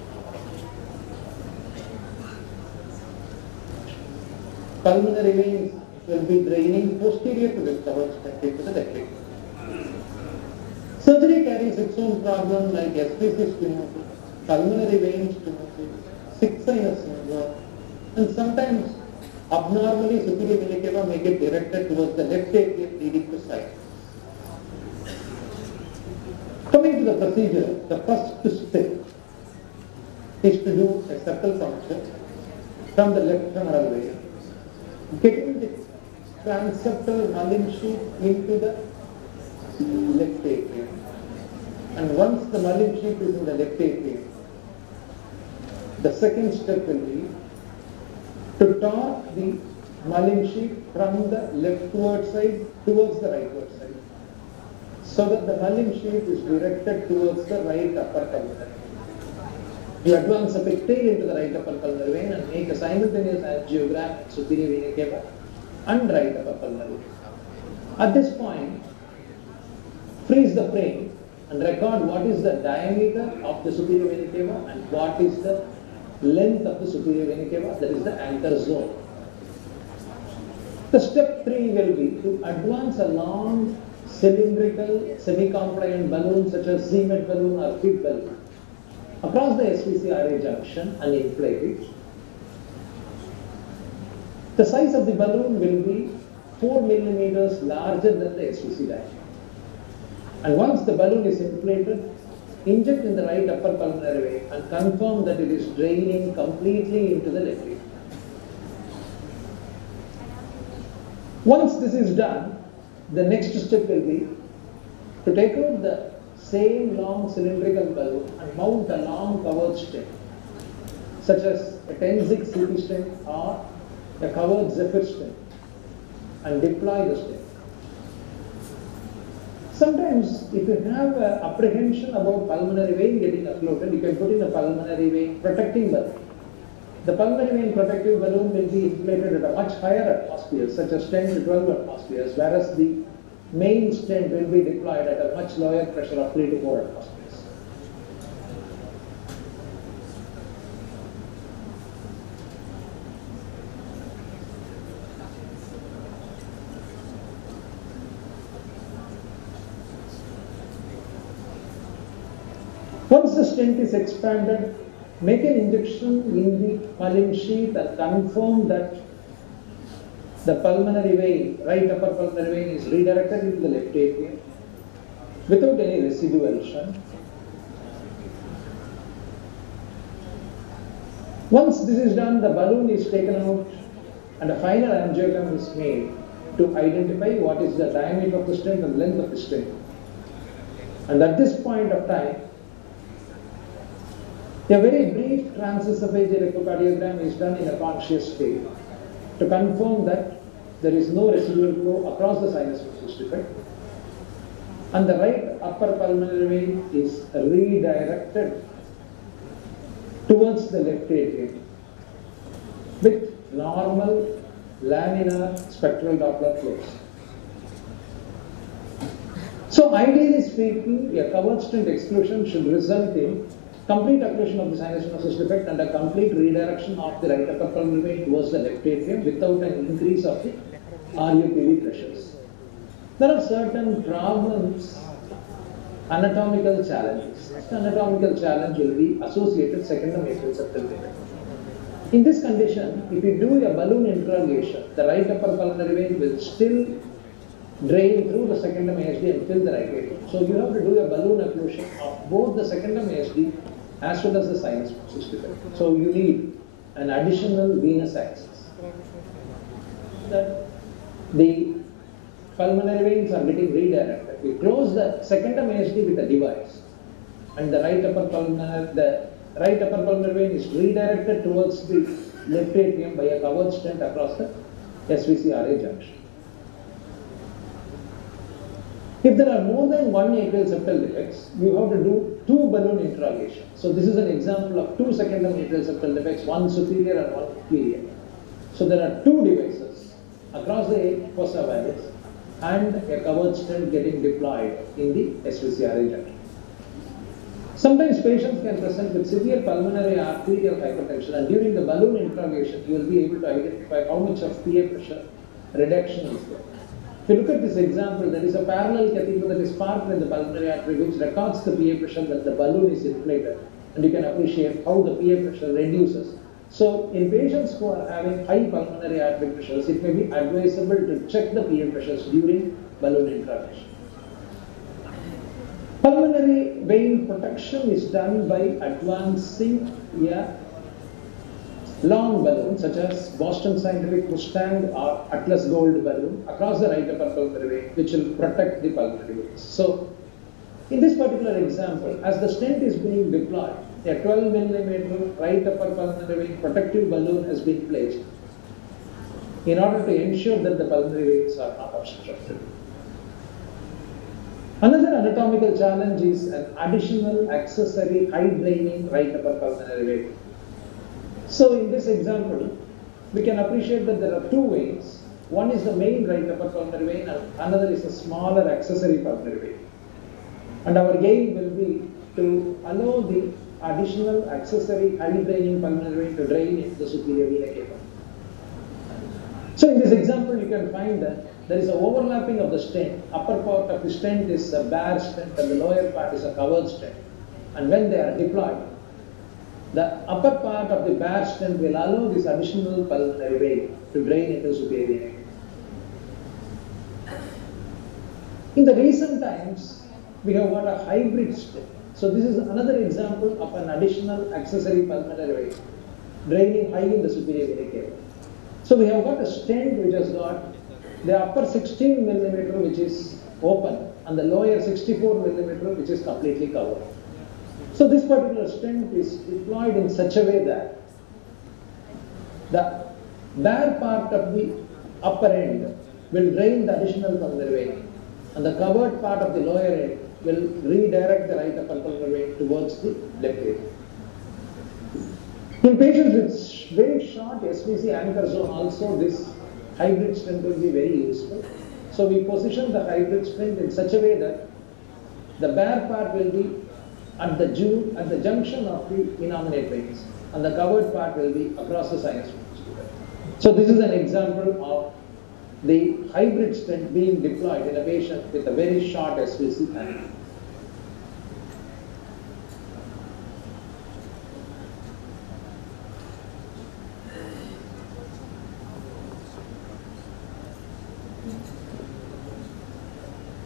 Pulmonary veins will be draining posterior to the covered stent into the left atrium. Surgery carries its own problem like SVC stenosis, pulmonary vein stenosis, sick sinus syndrome, and sometimes abnormally superior vena cava may get directed towards the left atrium leading to side. Coming to the procedure, the first step is to do a septal puncture from the left femoral vein, getting the transeptal Mullin sheath into the left atrium. And once the Mullin sheath is in the left atrium, the second step will be to torque the Mullin sheath from the leftward side towards the rightward side, so that the Mullin sheath is directed towards the right upper pulmonary vein. You advance a pigtail into the right upper pulmonary vein and make a simultaneous angiogram in superior vena cava and right upper pulmonary vein. At this point, freeze the frame and record what is the diameter of the superior vena cava and what is the length of the superior vena cava, that is the anchor zone. The step 3 will be to advance a long cylindrical semi-compliant balloon such as Z-med balloon or FIB balloon across the SVC-RA junction and inflate it. The size of the balloon will be 4 millimeters larger than the SVC diameter. And once the balloon is inflated, inject in the right upper pulmonary vein and confirm that it is draining completely into the left atrium. Once this is done, the next step will be to take out the same long cylindrical balloon and mount a long covered stent, such as a 10-zig CT stent or a covered Zephyr stent, and deploy the stent. Sometimes, if you have apprehension about pulmonary vein getting occluded, you can put in a pulmonary vein protecting balloon. The pulmonary vein protective balloon will be inflated at a much higher atmosphere, such as 10 to 12 atmospheres, whereas the main stent will be deployed at a much lower pressure of 3 to 4 atmospheres. Once the stent is expanded, make an injection in the Mullin sheath and confirm that the pulmonary vein, right upper pulmonary vein, is redirected into the left atrium without any residual shunt. Once this is done, the balloon is taken out and a final angiogram is made to identify what is the diameter of the stent and length of the stent. And at this point of time, a very brief transesophageal echocardiogram is done in a conscious state to confirm that there is no residual flow across the sinus defect, and the right upper pulmonary vein is redirected towards the left atrium with normal laminar spectral Doppler flows. So ideally speaking, a covered stent exclusion should result in complete occlusion of the sinus defect and a complete redirection of the right upper pulmonary vein towards the left atrium without an increase of the RUPV pressures. There are certain problems, anatomical challenges. The anatomical challenge will be associated secondum atrial septal defect. In this condition, if you do a balloon interrogation, the right upper pulmonary vein will still drain through the secondum ASD and fill the right atrium. So you have to do a balloon occlusion of both the secondum ASD as well as the sinus defect. So you need an additional venous access. that the pulmonary veins are getting redirected. We close the secondum ASD with a device, and the right upper pulmonary vein is redirected towards the left atrium by a covered stent across the SVC-RA junction. If there are more than one atrial septal defects, you have to do 2 balloon interrogation. So this is an example of 2 secondum atrial septal defects, one superior and one inferior. So there are 2 devices across the fossa valis and a covered stent getting deployed in the SVC-RA junction. Sometimes patients can present with severe pulmonary arterial hypertension, and during the balloon interrogation, you will be able to identify how much of PA pressure reduction is there. If you look at this example, there is a parallel catheter that is parked in the pulmonary artery which records the PA pressure when the balloon is inflated, and you can appreciate how the PA pressure reduces. So, in patients who are having high pulmonary artery pressures, it may be advisable to check the PA pressures during balloon interrogation. Pulmonary vein protection is done by advancing a long balloon such as Boston Scientific Mustang or Atlas Gold balloon across the right upper pulmonary vein, which will protect the pulmonary veins. So, in this particular example, as the stent is being deployed, a 12 mm right upper pulmonary vein protective balloon has been placed in order to ensure that the pulmonary veins are not obstructed. Another anatomical challenge is an additional accessory high draining right upper pulmonary vein. So in this example, we can appreciate that there are 2 veins. One is the main right upper pulmonary vein and another is a smaller accessory pulmonary vein. And our aim will be to allow the additional accessory high draining pulmonary vein to drain into the superior vena cava. So in this example, you can find that there is an overlapping of the stent. Upper part of the stent is a bare stent and the lower part is a covered stent. And when they are deployed, the upper part of the bare stent will allow this additional pulmonary vein to drain into superior vena cava. In the recent times, we have got a hybrid stent. So this is another example of an additional accessory pulmonary vein draining high in the superior vena cava. So we have got a stent which has got the upper 16 mm which is open and the lower 64 mm which is completely covered. So this particular stent is deployed in such a way that the bare part of the upper end will drain the additional pulmonary vein and the covered part of the lower end will redirect the right upper pulmonary vein towards the left area. In patients with very short SVC anchor zone also this hybrid stent will be very useful. So we position the hybrid stent in such a way that the bare part will be at the junction of the innominate veins and the covered part will be across the sinus veins. So this is an example of the hybrid stent being deployed in a patient with a very short SVC anchor.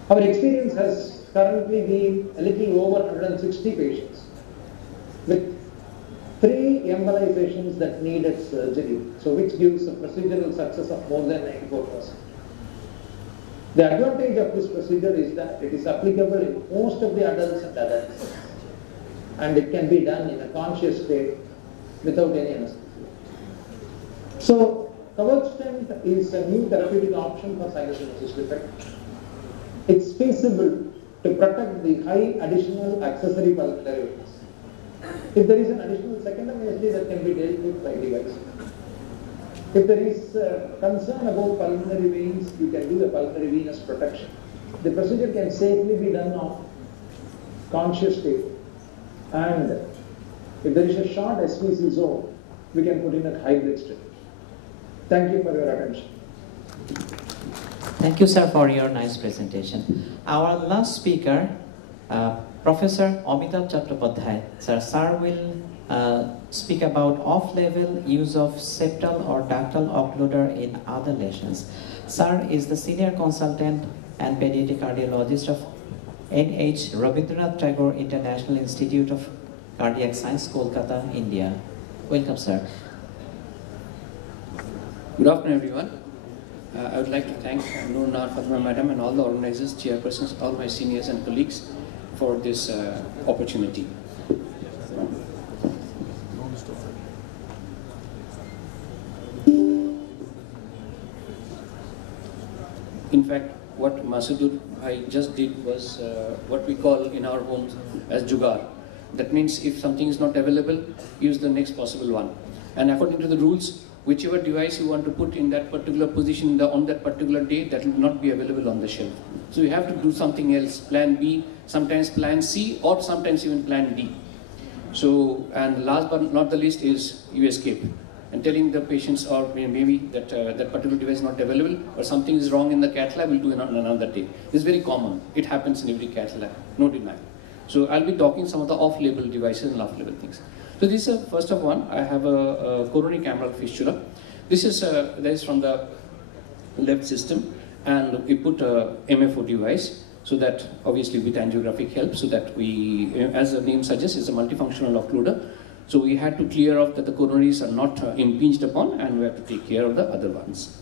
Our experience has currently been a little over 160 patients with 3 embolizations that needed surgery, so which gives a procedural success of more than 94%. The advantage of this procedure is that it is applicable in most of the adults and adults, and it can be done in a conscious state without any anesthesia. So, covered stent is a new therapeutic option for sinus defect. It's feasible to protect the high additional accessory pulmonary veins. If there is an additional secondary ASD that can be dealt with by device. If there is concern about pulmonary veins, you can do a pulmonary venous protection. The procedure can safely be done on conscious state. And if there is a short SVC zone, we can put in a hybrid stent. Thank you for your attention. Thank you, sir, for your nice presentation. Our last speaker, Professor Amitabh Chattopadhyay. Sir will speak about off-label use of septal or ductal occluder in other lesions. Sir is the senior consultant and pediatric cardiologist of N.H. Rabindranath Tagore International Institute of Cardiac Science, Kolkata, India. Welcome, sir. Good afternoon, everyone. I would like to thank Noor Fatima Madam and all the organizers, chairpersons, all my seniors and colleagues for this opportunity. In fact, what Masudur I just did was what we call in our homes as jugaad. That means if something is not available, use the next possible one. And according to the rules, whichever device you want to put in that particular position on that particular day, that will not be available on the shelf. So you have to do something else, plan B, sometimes plan C, or sometimes even plan D. So, and last but not the least is you escape. And telling the patients or maybe that that particular device is not available or something is wrong in the cath lab, we'll do it on another day. It's very common. It happens in every cath lab, no denial. So I'll be talking some of the off-label devices and off-label things. So this is first of one. I have a coronary cameral fistula. This is from the left system, and we put a MFO device so that obviously with angiographic help, so that we, as the name suggests, is a multifunctional occluder. So we had to clear off that the coronaries are not impinged upon, and we have to take care of the other ones.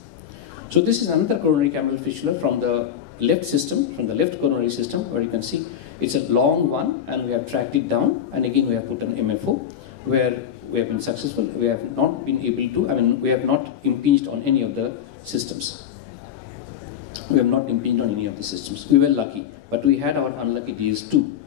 So this is another coronary cameral fistula from the left system, from the left coronary system, where you can see it's a long one, and we have tracked it down, and again we have put an MFO, where we have been successful. We have not been able to, we have not impinged on any of the systems. We have not impinged on any of the systems. We were lucky, but we had our unlucky days too.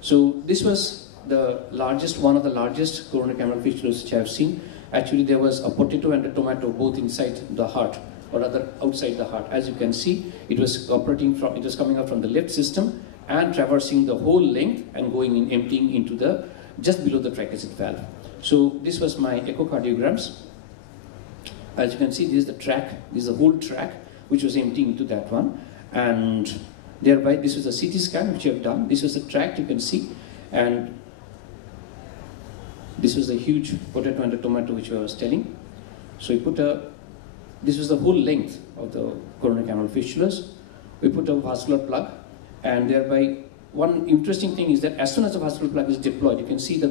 So this was the largest, one of the largest coronary cameral fistulas which I have seen. Actually, there was a potato and a tomato both inside the heart, or rather outside the heart. As you can see, it was coming up from the left system and traversing the whole length and going in, emptying into the just below the tricuspid valve. So this was my echocardiograms. As you can see, this is the track. This is the whole track which was emptying into that one, and thereby this was a CT scan which I have done. This was the tract you can see, and this was the huge potato and a tomato which I was telling. So we put this was the whole length of the coronary cameral fistulas. We put a vascular plug, and thereby one interesting thing is that as soon as the vascular plug is deployed, you can see the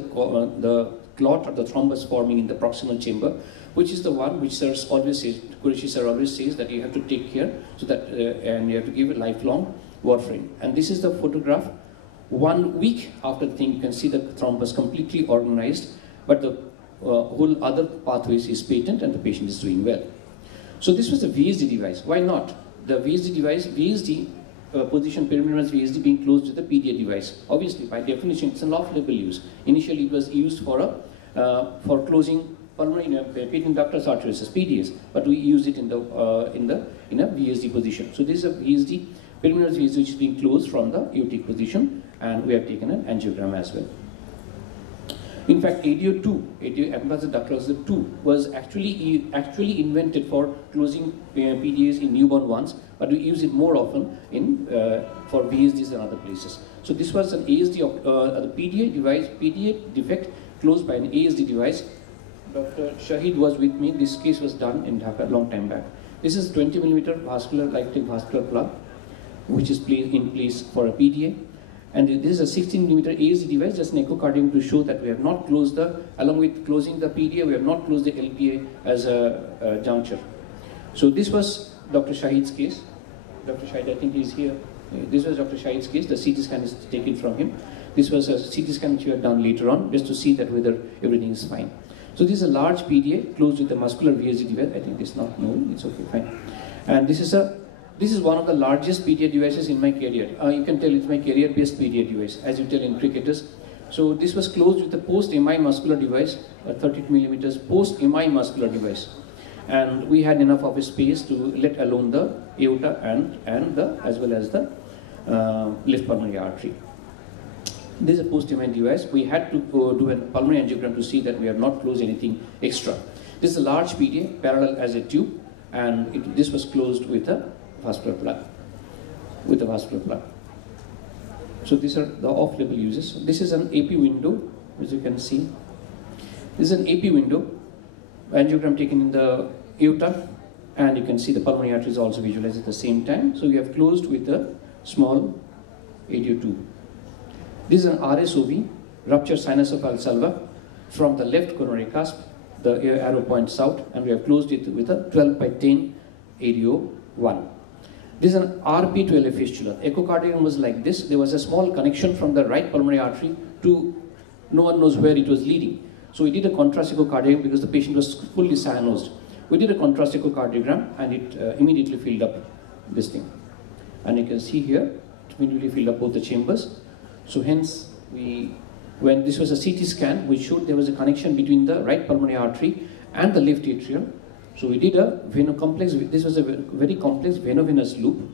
clot or the thrombus forming in the proximal chamber, which is the one which sir always says, Qureshi sir always says that you have to take care, so that and you have to give a lifelong warfarin. And this is the photograph 1 week after the thing. You can see the thrombus completely organized, but the whole other pathways is patent and the patient is doing well. So this was the VSD device. Why not? The VSD device, position perimeter VSD being closed with the PDA device. Obviously, by definition, it's an off-label use. Initially, it was used for closing pulmonary patent ductus arteriosus (PDAs), but we use it in a VSD position. So this is a VSD perimeter VSD which is being closed from the aortic position, and we have taken an angiogram as well. In fact, ADO2, ambulatory ductal 2, was actually invented for closing PDAs in newborn ones, but we use it more often for VSDs and other places. So this was an ASD, the PDA device, PDA defect closed by an ASD device. Dr. Shahid was with me. This case was done in Dhaka a long time back. This is 20 millimeter light-tipped vascular plug, which is in place for a PDA. And this is a 16 millimeter ASD device, just an echocardiogram to show that we have not closed along with closing the PDA, we have not closed the LPA as a juncture. So this was Dr. Shahid's case. Dr. Shahid, I think he's here. This was Dr. Shahid's case. The CT scan is taken from him. This was a CT scan which we had done later on, just to see that whether everything is fine. So this is a large PDA closed with a muscular VSD device. I think this is not known. It's okay, fine. And this is one of the largest PDA devices in my career. You can tell it's my career-based PDA device, as you tell in cricketers. So this was closed with a post-MI muscular device, a 30 millimeters post-MI muscular device. And we had enough of a space to let alone the aorta and as well as the left pulmonary artery. This is a post-MI device. We had to do a pulmonary angiogram to see that we have not closed anything extra. This is a large PDA, parallel as a tube, and this was closed with a vascular plug. So these are the off-label uses. This is an AP window, as you can see. This is an AP window, angiogram taken in the aorta, and you can see the pulmonary arteries also visualized at the same time. So we have closed with a small ADO2. This is an RSOV, ruptured sinus of valsalva, from the left coronary cusp. The arrow points out, and we have closed it with a 12 by 10 ADO1. This is an RP12 fistula. Echocardiogram was like this. There was a small connection from the right pulmonary artery to no one knows where it was leading. So we did a contrast echocardiogram because the patient was fully cyanosed. We did a contrast echocardiogram and it immediately filled up this thing. And you can see here, it immediately filled up both the chambers. So hence, when this was a CT scan, we showed there was a connection between the right pulmonary artery and the left atrium. So we did a veno-complex, this was a very complex veno-venous loop.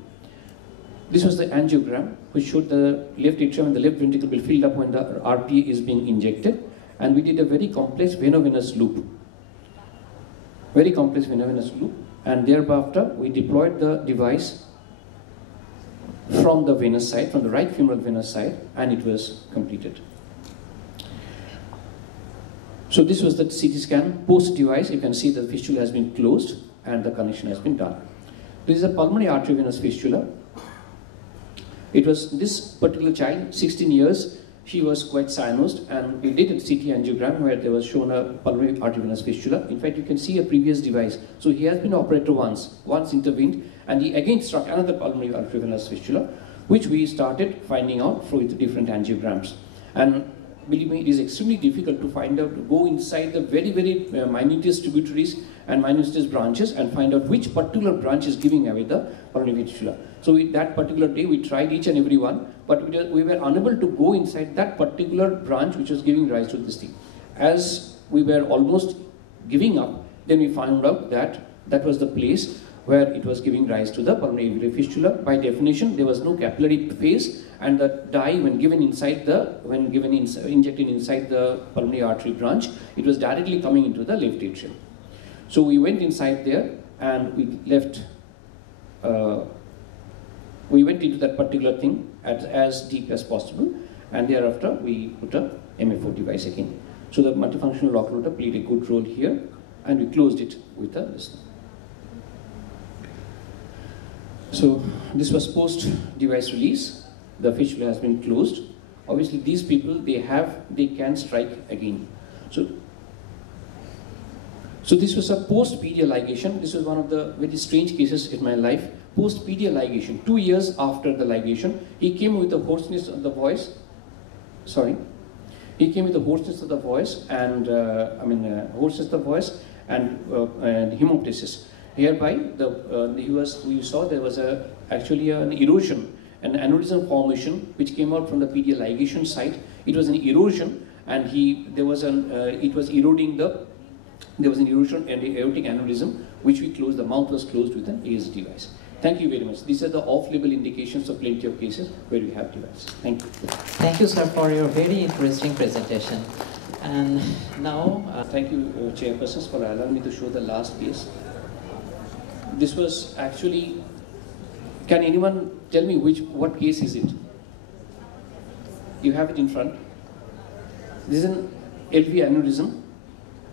This was the angiogram, which showed the left atrium and the left ventricle will fill up when the RPA is being injected. And we did a very complex veno-venous loop. Very complex veno-venous loop. And thereafter, we deployed the device from the venous side, from the right femoral venous side, and it was completed. So this was the CT scan post-device. You can see the fistula has been closed and the connection has been done. This is a pulmonary arteriovenous fistula. It was this particular child, 16 years, she was quite cyanosed, and we did a CT angiogram where there was shown a pulmonary arteriovenous fistula. In fact, you can see a previous device. So he has been operated once intervened, and he again struck another pulmonary arteriovenous fistula, which we started finding out through the different angiograms. And believe me, it is extremely difficult to find out, to go inside the very, very minutest tributaries and minutest branches and find out which particular branch is giving away the pulmonary fistula. So that particular day, we tried each and every one, but we were unable to go inside that particular branch which was giving rise to this thing. As we were almost giving up, then we found out that that was the place where it was giving rise to the pulmonary fistula. By definition, there was no capillary phase, and the dye, when given inside the, injected inside the pulmonary artery branch, it was directly coming into the left atrium. So we went inside there and we left. We went into that particular thing as deep as possible, and thereafter we put a MF4 device again. So the multifunctional lock rotor played a good role here, and we closed it with this. So this was post-device release. The fistula has been closed. Obviously, these people, they can strike again. So this was a post-pedial ligation. This was one of the very strange cases in my life. Post-pedial ligation, 2 years after the ligation, he came with the hoarseness of the voice. He came with the hoarseness of the voice and hoarseness of the voice and hemoptysis. Hereby, we saw there was actually an erosion, an aneurysm formation which came out from the pedial ligation site. It was an erosion, and it was eroding there was an erosion and the aortic aneurysm, which we closed. The mouth was closed with an AS device. Thank you very much. These are the off-label indications of plenty of cases where we have device. Thank you. Thank you, sir, for your very interesting presentation. And now, thank you, chairpersons, for allowing me to show the last case. This was actually, can anyone tell me what case is it? You have it in front. This is an LV aneurysm.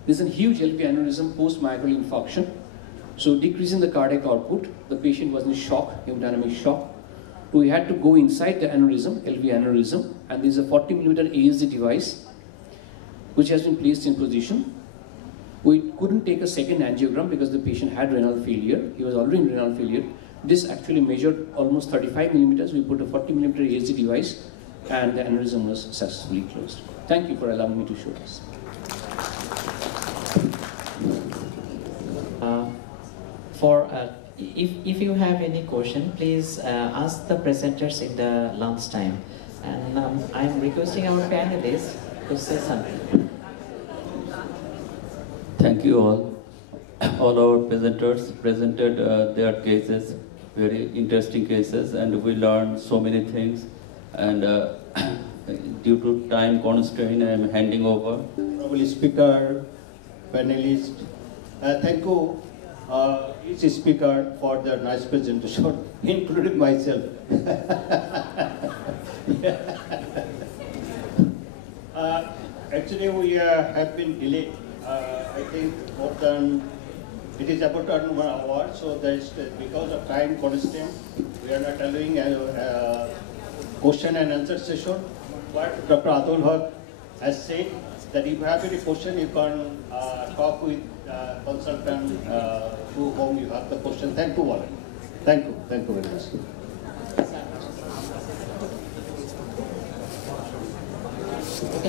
This is a huge LV aneurysm post-myocardial infarction. So decreasing the cardiac output, the patient was in shock, hemodynamic shock. So we had to go inside the aneurysm, LV aneurysm, and this is a 40mm ASD device which has been placed in position. We couldn't take a second angiogram because the patient had renal failure. He was already in renal failure. This actually measured almost 35mm. We put a 40mm ASD device and the aneurysm was successfully closed. Thank you for allowing me to show this. If you have any question, please ask the presenters in the lunch time. And I'm requesting our panelists to say something. Thank you all. All our presenters presented their cases, very interesting cases, and we learned so many things. And due to time constraint, I am handing over. Honorable Speaker, panelists, thank you each speaker for their nice presentation, including myself. Actually, we have been delayed. I think more than, it is about 1 hour, so that is because of time constraint, we are not allowing a question and answer session. What Dr. Atul Haq has said, that if you have any question, you can talk with consultant through whom you have the question. Thank you, Warren. Thank you very much.